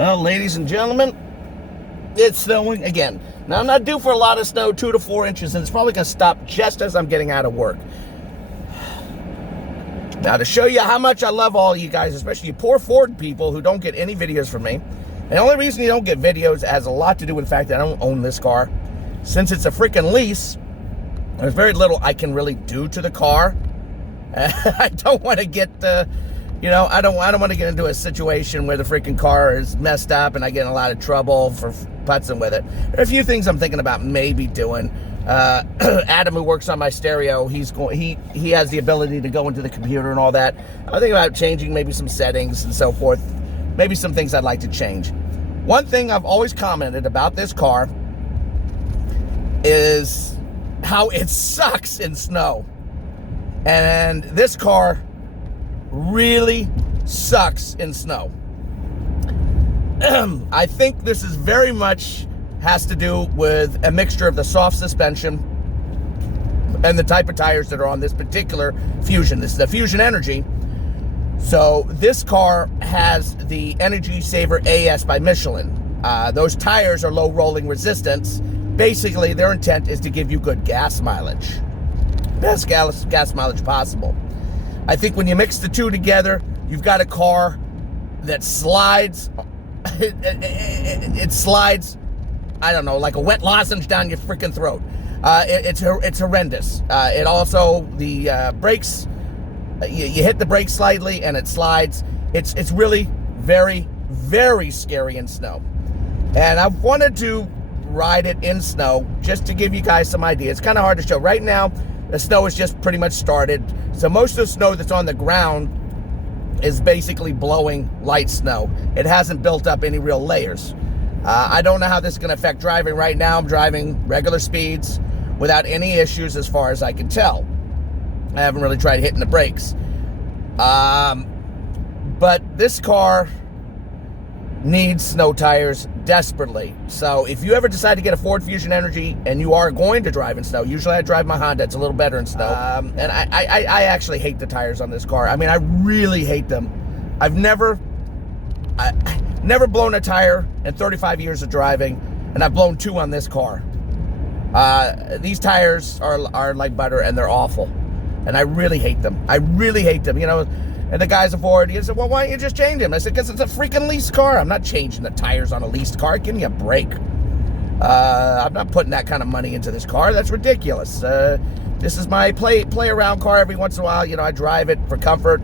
Well, ladies and gentlemen, it's snowing again. Now, I'm not due for a lot of snow, 2 to 4 inches, and it's probably going to stop just as I'm getting out of work. Now, to show you how much I love all you guys, especially you poor Ford people who don't get any videos from me. And the only reason you don't get videos has a lot to do with the fact that I don't own this car. Since it's a freaking lease, there's very little I can really do to the car. I don't want to get I don't want to get into a situation where the freaking car is messed up and I get in a lot of trouble for putzing with it. There are a few things I'm thinking about maybe doing. Adam, who works on my stereo, he has the ability to go into the computer and all that. I'm thinking about changing maybe some settings and so forth. Maybe some things I'd like to change. One thing I've always commented about this car is how it sucks in snow. And this car really sucks in snow. I think this is very much has to do with a mixture of the soft suspension and the type of tires that are on this particular Fusion. This is the Fusion Energi. So this car has the Energy Saver AS by Michelin. Those tires are low rolling resistance. Basically, their intent is to give you good gas mileage. Best gas mileage possible. I think when you mix the two together, you've got a car that slides. It slides, I don't know, like a wet lozenge down your freaking throat. It's horrendous. It also, the brakes, you hit the brakes slightly and it slides. It's really very, very scary in snow. And I wanted to ride it in snow just to give you guys some idea. It's kind of hard to show. Right now, the snow has just pretty much started. So most of the snow that's on the ground is basically blowing light snow. It hasn't built up any real layers. I don't know how this is going to affect driving. Right now, I'm driving regular speeds without any issues as far as I can tell. I haven't really tried hitting the brakes. But this car needs snow tires desperately. So if you ever decide to get a Ford Fusion Energi and you are going to drive in snow, usually I drive my Honda, it's a little better in snow. And I actually hate the tires on this car. I mean, I really hate them. I've never blown a tire in 35 years of driving, and I've blown 2 on this car. These tires are like butter, and they're awful. And I really hate them. I really hate them, you know. And the guys at Ford, he said, well, why don't you just change them? I said, because it's a freaking leased car. I'm not changing the tires on a leased car. Give me a break. I'm not putting that kind of money into this car. That's ridiculous. This is my play around car every once in a while. You know, I drive it for comfort.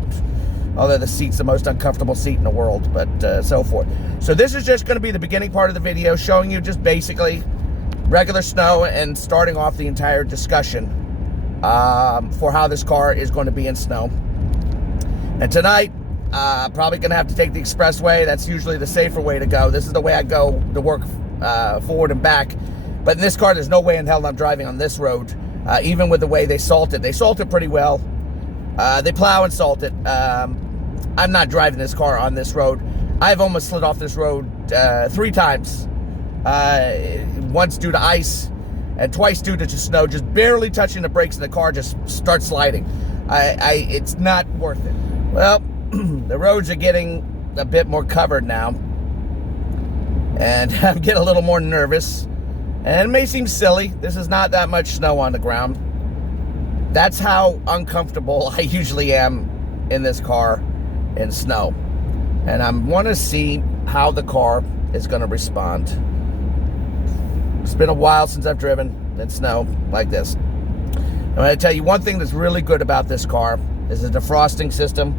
Although the seat's the most uncomfortable seat in the world, but so forth. So this is just going to be the beginning part of the video, showing you just basically regular snow and starting off the entire discussion for how this car is going to be in snow. And tonight, probably going to have to take the expressway. That's usually the safer way to go. This is the way I go to work forward and back. But in this car, there's no way in hell I'm driving on this road, even with the way they salt it. They salt it pretty well. They plow and salt it. I'm not driving this car on this road. I've almost slid off this road 3 times. Once due to ice and twice due to just snow, just barely touching the brakes and the car just starts sliding. It's not worth it. Well, the roads are getting a bit more covered now, and I'm getting a little more nervous. And it may seem silly. This is not that much snow on the ground. That's how uncomfortable I usually am in this car in snow. And I want to see how the car is going to respond. It's been a while since I've driven in snow like this. I'm going to tell you one thing that's really good about this car is the defrosting system.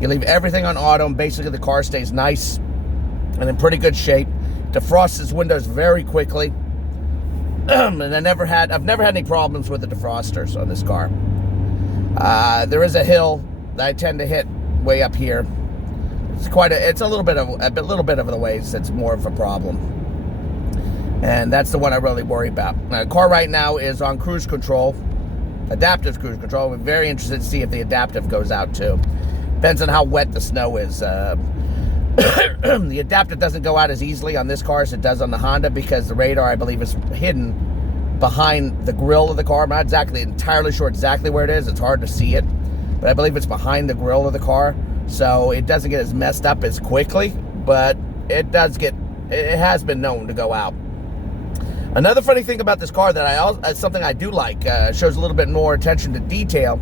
You leave everything on auto, and basically the car stays nice and in pretty good shape. Defrosts its windows very quickly. And I've never had any problems with the defrosters on this car. There is a hill that I tend to hit way up here. It's a little bit of the ways that's more of a problem. And that's the one I really worry about. Now, the car right now is on cruise control, adaptive cruise control. We're very interested to see if the adaptive goes out too. Depends on how wet the snow is. The adaptive doesn't go out as easily on this car as it does on the Honda, because the radar, I believe, is hidden behind the grill of the car. I'm not entirely sure exactly where it is. It's hard to see it, but I believe it's behind the grill of the car, so it doesn't get as messed up as quickly, but it has been known to go out. Another funny thing about this car that something I do like, shows a little bit more attention to detail,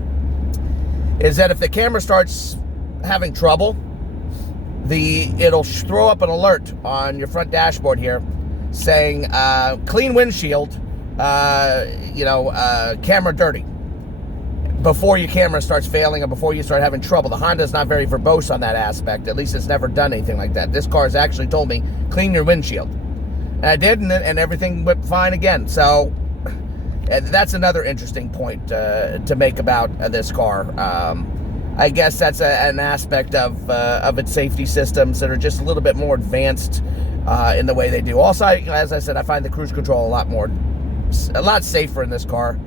is that if the camera starts having trouble, it'll throw up an alert on your front dashboard here saying clean windshield, camera dirty, before your camera starts failing or before you start having trouble. The Honda's not very verbose on that aspect. At least it's never done anything like that. This car has actually told me, clean your windshield. And I did, and everything went fine again. So that's another interesting point to make about this car. I guess that's an aspect of its safety systems that are just a little bit more advanced in the way they do. Also, as I said, I find the cruise control a lot safer in this car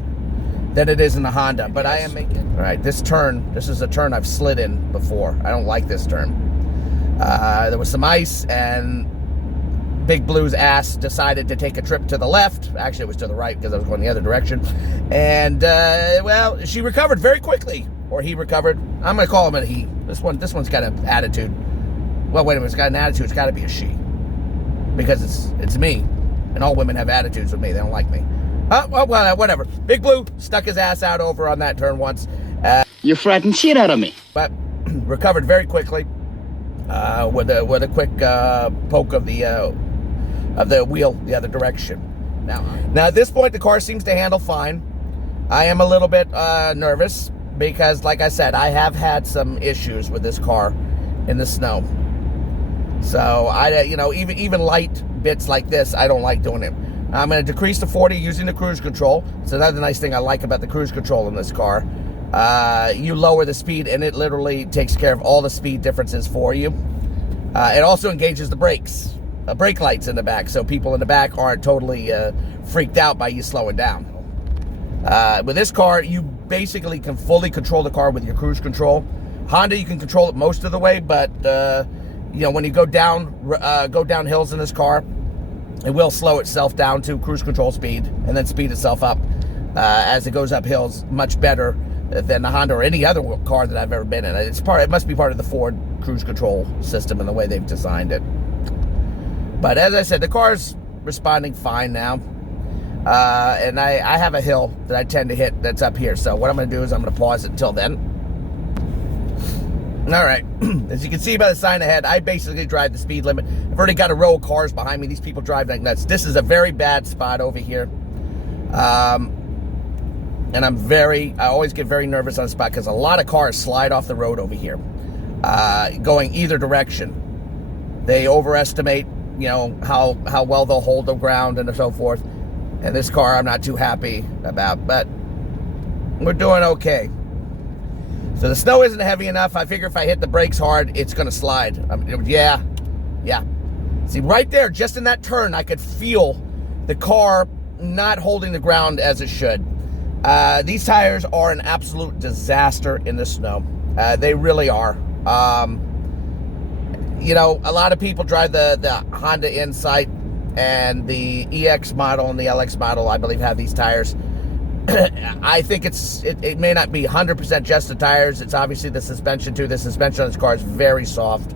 than it is in the Honda. But I am making... All right, this is a turn I've slid in before. I don't like this turn. There was some ice, and Big Blue's ass decided to take a trip to the left. Actually, it was to the right because I was going the other direction. And, well, she recovered very quickly. Or he recovered. I'm going to call him a he. This one's got an attitude. Well, wait a minute. It's got an attitude. It's got to be a she. Because it's me. And all women have attitudes with me. They don't like me. Well, whatever. Big Blue stuck his ass out over on that turn once. You frightened shit out of me. But recovered very quickly with a quick poke of the wheel the other direction. Now at this point, the car seems to handle fine. I am a little bit nervous because, like I said, I have had some issues with this car in the snow. So even light bits like this, I don't like doing it. I'm going to decrease to 40 using the cruise control. It's another nice thing I like about the cruise control in this car. You lower the speed, and it literally takes care of all the speed differences for you. It also engages the brakes, brake lights in the back, so people in the back aren't totally freaked out by you slowing down. With this car, you basically can fully control the car with your cruise control. Honda, you can control it most of the way, but when you go down hills in this car, it will slow itself down to cruise control speed and then speed itself up as it goes up hills much better than the Honda or any other car that I've ever been in. It must be part of the Ford cruise control system and the way they've designed it. But as I said, the car's responding fine now. And I have a hill that I tend to hit that's up here. So what I'm going to do is I'm going to pause it until then. All right. As you can see by the sign ahead, I basically drive the speed limit. I've already got a row of cars behind me. These people drive like nuts. This is a very bad spot over here. And I always get very nervous on the spot because a lot of cars slide off the road over here, going either direction. They overestimate, how well they'll hold the ground and so forth. And this car I'm not too happy about, but we're doing okay. So the snow isn't heavy enough. I figure if I hit the brakes hard, it's going to slide. Yeah. See, right there, just in that turn, I could feel the car not holding the ground as it should. These tires are an absolute disaster in the snow. They really are. A lot of people drive the Honda Insight, and the EX model and the LX model, I believe, have these tires. I think it may not be 100% just the tires. It's obviously the suspension too. The suspension on this car is very soft.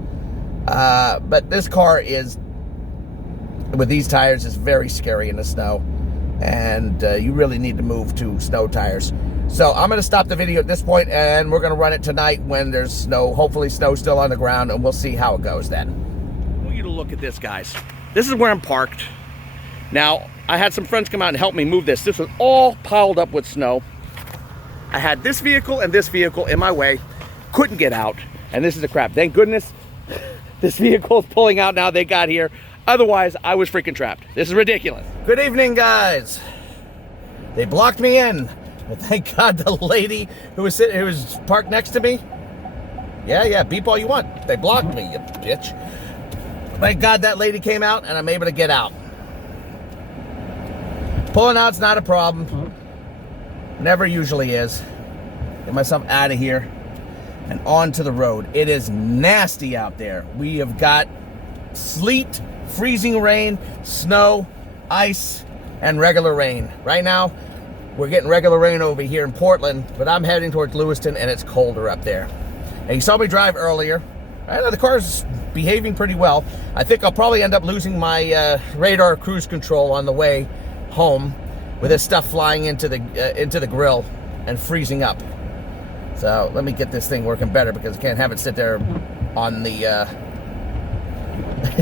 But this car with these tires, is very scary in the snow. And you really need to move to snow tires. So I'm going to stop the video at this point, and we're going to run it tonight when there's snow. Hopefully snow still on the ground, and we'll see how it goes then. I want you to look at this, guys. This is where I'm parked. Now, I had some friends come out and help me move this. This was all piled up with snow. I had this vehicle and this vehicle in my way. Couldn't get out. And this is a crap. Thank goodness this vehicle is pulling out now. They got here. Otherwise, I was freaking trapped. This is ridiculous. Good evening, guys. They blocked me in. But thank God the lady who was parked next to me. Yeah, beep all you want. They blocked me, you bitch. Thank God that lady came out and I'm able to get out. Pulling out's not a problem. Never usually is. Get myself out of here and onto the road. It is nasty out there. We have got sleet, freezing rain, snow, ice, and regular rain. Right now, we're getting regular rain over here in Portland, but I'm heading towards Lewiston and it's colder up there. And you saw me drive earlier. The car's behaving pretty well. I think I'll probably end up losing my radar cruise control on the way home with this stuff flying into the grill and freezing up. So let me get this thing working better, because I can't have it sit there on the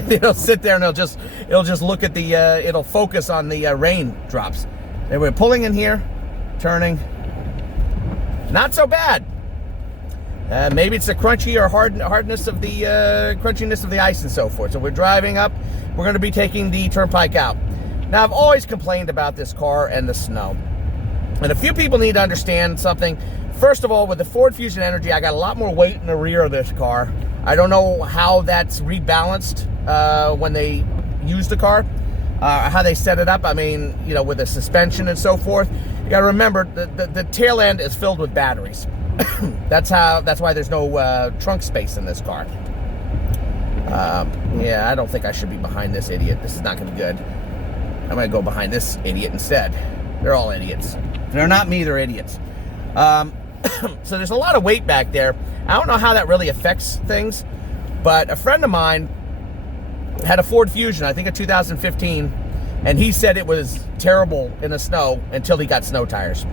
it'll sit there and it'll just look at the it'll focus on the raindrops. And we're pulling in here, turning. Not so bad. Maybe it's the crunchy or hardness of the crunchiness of the ice and so forth. So we're driving up. We're going to be taking the turnpike out. Now, I've always complained about this car and the snow. And a few people need to understand something. First of all, with the Ford Fusion Energi, I got a lot more weight in the rear of this car. I don't know how that's rebalanced when they use the car, how they set it up. I mean, you know, with the suspension and so forth. You got to remember, the tail end is filled with batteries. That's why there's no trunk space in this car. Yeah, I don't think I should be behind this idiot. This is not going to be good. I'm going to go behind this idiot instead. They're all idiots. If they're not me, they're idiots. So there's a lot of weight back there. I don't know how that really affects things, but a friend of mine had a Ford Fusion, I think a 2015, and he said it was terrible in the snow until he got snow tires.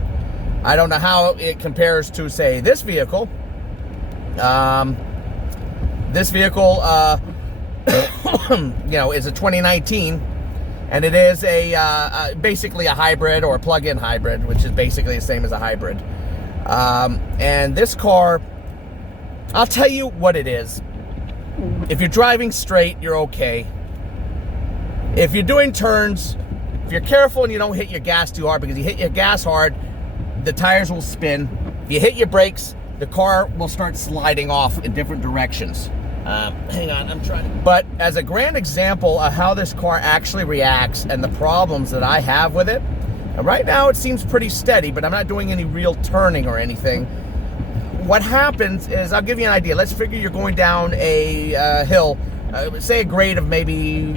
I don't know how it compares to, say, this vehicle. This vehicle, you know, is a 2019, and it is basically a hybrid or a plug-in hybrid, which is basically the same as a hybrid. And this car, I'll tell you what it is. If you're driving straight, you're okay. If you're doing turns, if you're careful and you don't hit your gas too hard, because you hit your gas hard, the tires will spin. If you hit your brakes, the car will start sliding off in different directions. Hang on, I'm trying to... But as a grand example of how this car actually reacts and the problems that I have with it, right now it seems pretty steady, but I'm not doing any real turning or anything. What happens is, I'll give you an idea. Let's figure you're going down a hill, say a grade of maybe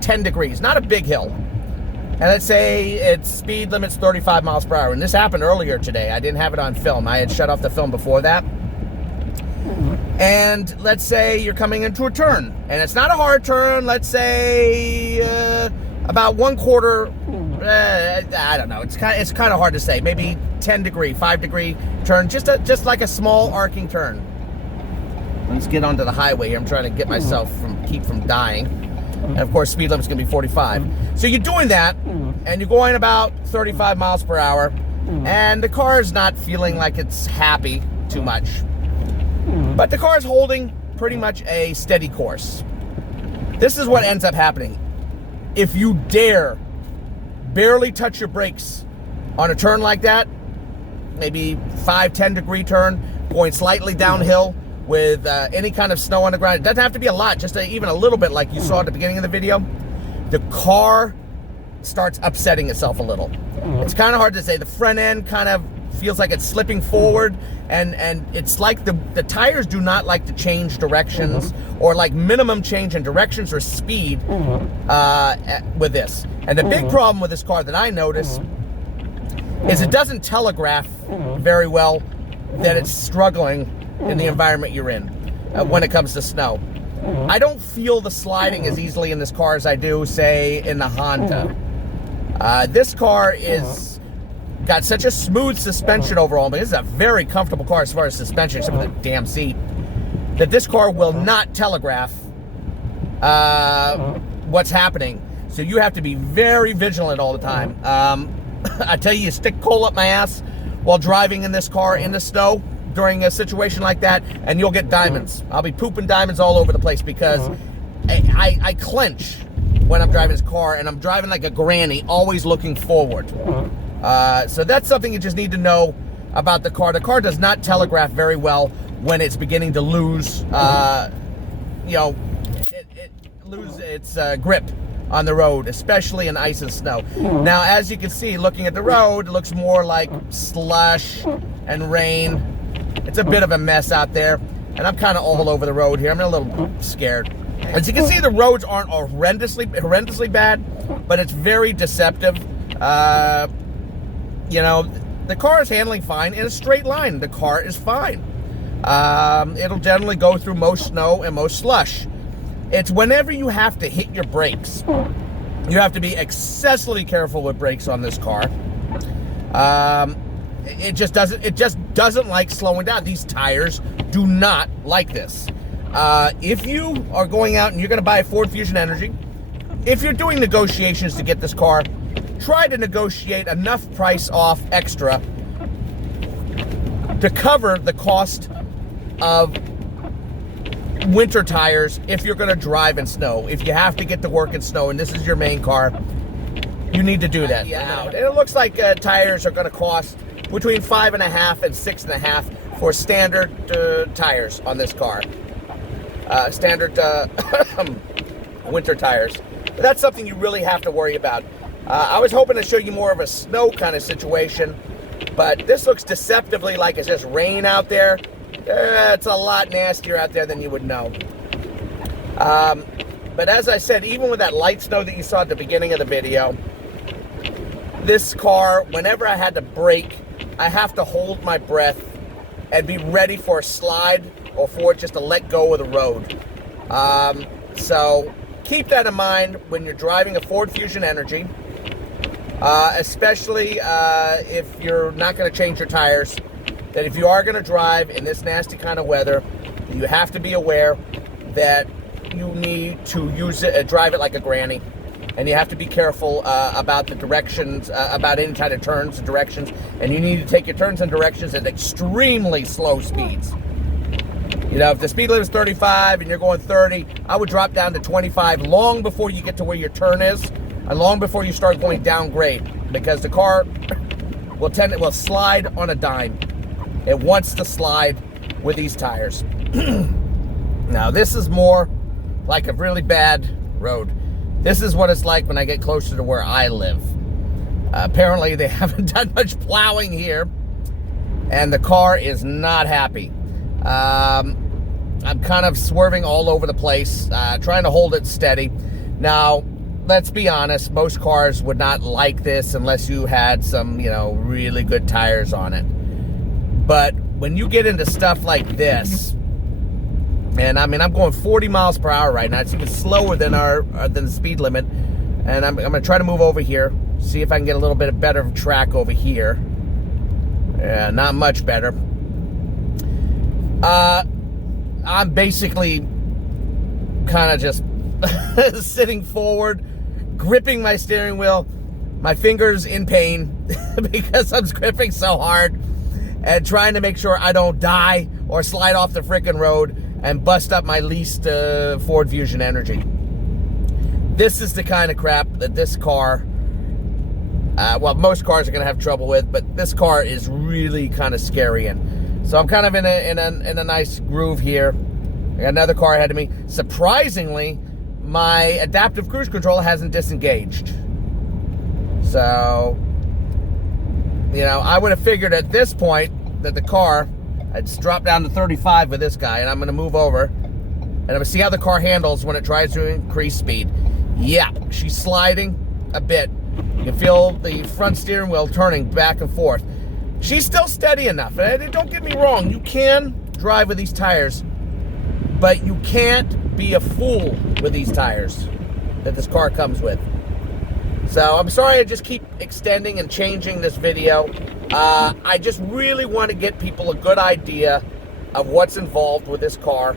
10 degrees, not a big hill. And let's say its speed limit's 35 miles per hour. And this happened earlier today. I didn't have it on film. I had shut off the film before that. And let's say you're coming into a turn. And it's not a hard turn. Let's say about 1/4, I don't know. It's kind of hard to say. Maybe 10 degree, 5 degree turn. Just like a small arcing turn. Let's get onto the highway here. I'm trying to get myself keep from dying. And of course, speed limit's gonna be 45. So you're doing that, and you're going about 35 miles per hour, and the car is not feeling like it's happy too much. But the car is holding pretty much a steady course. This is what ends up happening. If you dare barely touch your brakes on a turn like that, maybe 5-10 degree turn, going slightly downhill, with any kind of snow on the ground. It doesn't have to be a lot, just even a little bit like you saw at the beginning of the video. The car starts upsetting itself a little. It's kind of hard to say. The front end kind of feels like it's slipping forward, and it's like the tires do not like to change directions or like minimum change in directions or speed with this. And the big problem with this car that I notice is it doesn't telegraph very well that it's struggling in the environment you're in when it comes to snow. I don't feel the sliding as easily in this car as I do, say, in the Honda. This car is got such a smooth suspension overall. I mean, this is a very comfortable car as far as suspension, except for the damn seat, that this car will not telegraph what's happening. So you have to be very vigilant all the time. I tell you stick coal up my ass while driving in this car in the snow during a situation like that, and you'll get diamonds. I'll be pooping diamonds all over the place, because I clench when I'm driving this car, and I'm driving like a granny, always looking forward. So that's something you just need to know about the car. The car does not telegraph very well when it's beginning to lose, you know, lose its grip on the road, especially in ice and snow. Now, as you can see, looking at the road, it looks more like slush and rain. It's a bit of a mess out there, and I'm kind of all over the road here. I'm a little scared. As you can see, the roads aren't horrendously bad, but it's very deceptive. You know, the car is handling fine in a straight line. The car is fine. It'll generally go through most snow and most slush. It's whenever you have to hit your brakes. You have to be excessively careful with brakes on this car. It just doesn't like slowing down. These tires do not like this. If you are going out and you're going to buy a Ford Fusion Energi, if you're doing negotiations to get this car, try to negotiate enough price off extra to cover the cost of winter tires if you're going to drive in snow. If you have to get to work in snow and this is your main car, you need to do that. Yeah. And it looks like tires are going to cost between $5.5 and $6.5 for standard tires on this car. Standard winter tires. But that's something you really have to worry about. I was hoping to show you more of a snow kind of situation, but this looks deceptively like it's just rain out there. It's a lot nastier out there than you would know. But as I said, even with that light snow that you saw at the beginning of the video, this car, whenever I had to brake, I have to hold my breath and be ready for a slide or for it just to let go of the road. So keep that in mind when you're driving a Ford Fusion Energi, especially if you're not going to change your tires. That if you are going to drive in this nasty kind of weather, you have to be aware that you need to use it, drive it like a granny, and you have to be careful about the directions, about any kind of turns and directions, and you need to take your turns and directions at extremely slow speeds. You know, if the speed limit is 35 and you're going 30, I would drop down to 25 long before you get to where your turn is, and long before you start going downgrade, because the car will slide on a dime. It wants to slide with these tires. Now, this is more like a really bad road. This is what it's like when I get closer to where I live. Apparently, they haven't done much plowing here, and the car is not happy. I'm kind of swerving all over the place, trying to hold it steady. Now, let's be honest, most cars would not like this unless you had some, really good tires on it. But when you get into stuff like this, and I mean, I'm going 40 miles per hour right now. It's even slower than the speed limit. And I'm going to try to move over here, see if I can get a little bit of better track over here. Yeah, not much better. I'm basically kind of just sitting forward, gripping my steering wheel, my fingers in pain because I'm gripping so hard, and trying to make sure I don't die or slide off the frickin' road and bust up my leased Ford Fusion Energi. This is the kind of crap that this car, well, most cars are going to have trouble with, but this car is really kind of scary in. So I'm kind of in a nice groove here. I got another car ahead of me. Surprisingly, my adaptive cruise control hasn't disengaged. So, I would have figured at this point that the car, I'd dropped down to 35 with this guy, and I'm going to move over, and I'm going to see how the car handles when it tries to increase speed. Yeah, she's sliding a bit. You can feel the front steering wheel turning back and forth. She's still steady enough. And don't get me wrong, you can drive with these tires, but you can't be a fool with these tires that this car comes with. So I'm sorry I just keep extending and changing this video. I just really want to get people a good idea of what's involved with this car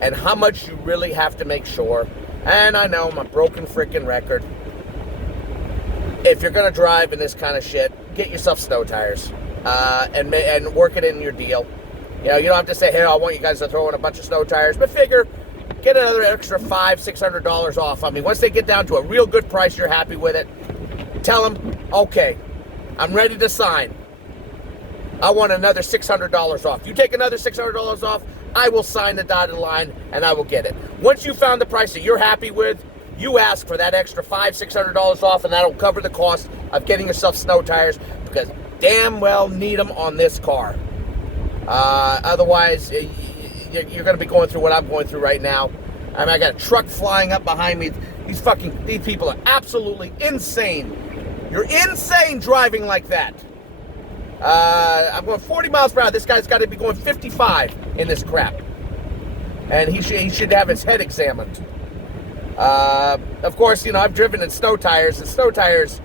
and how much you really have to make sure. And I know I'm a broken freaking record. If you're going to drive in this kind of shit, get yourself snow tires and work it in your deal. You don't have to say, hey, I want you guys to throw in a bunch of snow tires, but figure, get another extra $500-$600 off. I mean, once they get down to a real good price, you're happy with it, tell them, okay, I'm ready to sign. I want another $600 off. You take another $600 off, I will sign the dotted line, and I will get it. Once you found the price that you're happy with, you ask for that extra $500-$600 off, and that'll cover the cost of getting yourself snow tires, because damn well need them on this car. Otherwise, you're going to be going through what I'm going through right now. I mean, I got a truck flying up behind me. These people are absolutely insane. You're insane driving like that. I'm going 40 miles per hour. This guy's got to be going 55 in this crap. And he should have his head examined. Of course, you know, I've driven in snow tires, and snow tires,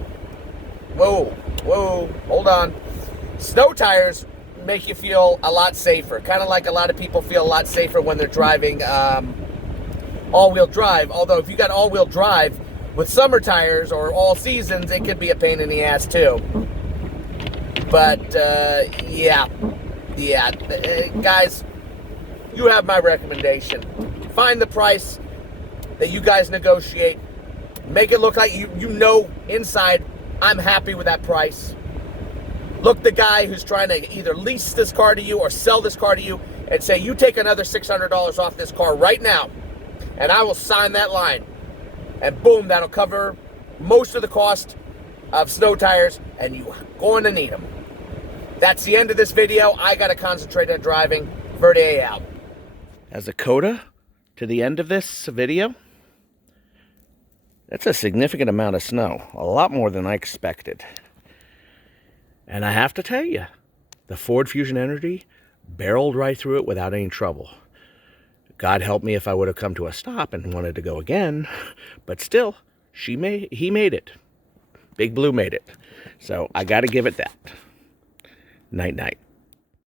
whoa, hold on. Snow tires make you feel a lot safer. Kind of like a lot of people feel a lot safer when they're driving all-wheel drive. Although if you got all-wheel drive with summer tires or all seasons, it could be a pain in the ass too. But yeah, guys, you have my recommendation. Find the price that you guys negotiate. Make it look like you know inside, I'm happy with that price. Look the guy who's trying to either lease this car to you or sell this car to you and say, you take another $600 off this car right now, and I will sign that line. And boom, that'll cover most of the cost of snow tires, and you're going to need them. That's the end of this video. I got to concentrate on driving. Verde out. As a coda to the end of this video, that's a significant amount of snow. A lot more than I expected. And I have to tell you, the Ford Fusion Energi barreled right through it without any trouble. God help me if I would have come to a stop and wanted to go again. But still, he made it. Big Blue made it. So I got to give it that. Night, night.